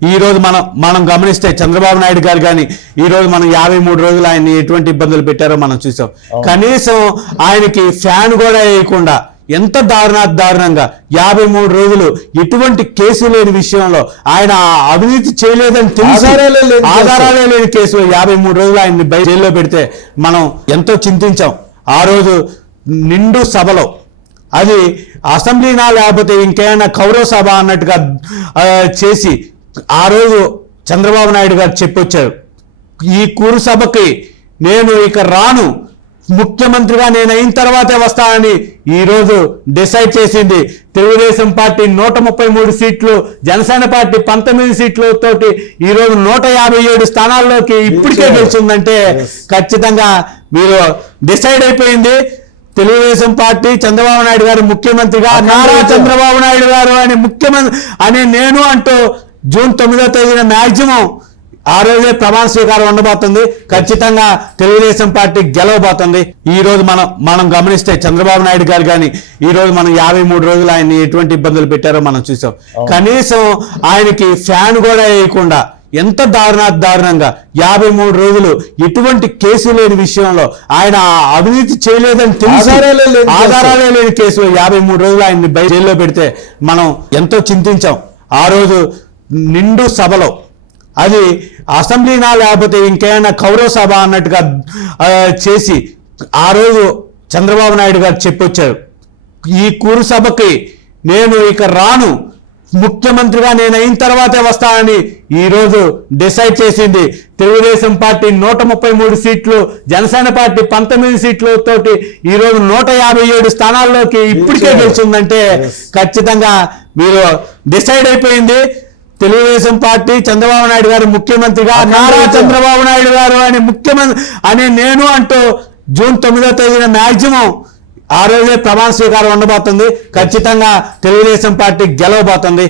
ఈ రోజు మనం గమనిస్తే చంద్రబాబు నాయుడు గారు కానీ ఈ రోజు మనం 53 రోజులు ఆయన్ని ఎటువంటి ఇబ్బందులు పెట్టారో మనం చూసాం. కనీసం ఆయనకి ఫ్యాన్ కూడా వేయకుండా ఎంత దారుణంగా 53 రోజులు ఎటువంటి కేసు లేని విషయంలో ఆయన అవినీతి చేయలేదని తెలిసి ఆధారాలే లేని కేసులో 53 రోజులు ఆయన్ని జైల్లో పెడితే మనం ఎంతో చింతించాం. ఆ రోజు నిండు సభలో అది అసెంబ్లీనా లేకపోతే ఇంకేమైనా కౌరవ సభ అన్నట్టుగా చేసి ఆ రోజు చంద్రబాబు నాయుడు గారు చెప్పొచ్చారు, ఈ కురు సభకి నేను ఇక రాను, ముఖ్యమంత్రిగా నేను అయిన తర్వాతే వస్తానని ఈరోజు డిసైడ్ చేసింది. తెలుగుదేశం పార్టీ 133 సీట్లు, జనసేన పార్టీ 19 సీట్లతోటి ఈరోజు 157 స్థానాల్లోకి ఇప్పటికే గెలిచిందంటే ఖచ్చితంగా మీరు డిసైడ్ అయిపోయింది. తెలుగుదేశం పార్టీ చంద్రబాబు నాయుడు గారు ముఖ్యమంత్రిగా, నారా చంద్రబాబు నాయుడు గారు అని ముఖ్యమంత్రి అని నేను అంటూ జూన్ 9వ తేదీన మ్యాక్సిమం ఆ రోజే ప్రమాణ స్వీకారం ఉండబోతుంది. ఖచ్చితంగా తెలుగుదేశం పార్టీ గెలవబోతుంది. ఈ రోజు మనం గమనిస్తే చంద్రబాబు నాయుడు గారు కానీ ఈ రోజు మనం 53 రోజులు ఆయన్ని ఎటువంటి ఇబ్బందులు పెట్టారో మనం చూసాం. కనీసం ఆయనకి ఫ్యాన్ కూడా వేయకుండా ఎంత దారుణంగా 53 రోజులు ఎటువంటి కేసు లేని విషయంలో ఆయన అవినీతి చేయలేదని తెలిసి ఆధారాలే లేని కేసులో 53 రోజులు ఆయన్ని జైల్లో పెడితే మనం ఎంతో చింతించాం. ఆ రోజు నిండు సభలో అది అసెంబ్లీనా లేకపోతే ఇంకేమైనా కౌరవ సభ అన్నట్టుగా చేసి ఆ రోజు చంద్రబాబు నాయుడు గారు చెప్పొచ్చారు, ఈ కురు సభకి నేను ఇక రాను, ముఖ్యమంత్రిగా నేను అయిన తర్వాతే వస్తానని ఈరోజు డిసైడ్ చేసింది. తెలుగుదేశం పార్టీ 133 సీట్లు, జనసేన పార్టీ 19 సీట్లతోటి ఈరోజు 157 స్థానాల్లోకి ఇప్పటికే గెలిచిందంటే ఖచ్చితంగా మీరు డిసైడ్ అయిపోయింది. తెలుగుదేశం పార్టీ చంద్రబాబు నాయుడు గారు ముఖ్యమంత్రిగా, నారా చంద్రబాబు నాయుడు గారు అని ముఖ్యమంత్రి అని నేను అంటూ జూన్ 9వ తేదీన మ్యాక్సిమం ఆ రోజే ప్రమాణ స్వీకారం ఉండబోతుంది. ఖచ్చితంగా తెలుగుదేశం పార్టీ గెలవబోతుంది.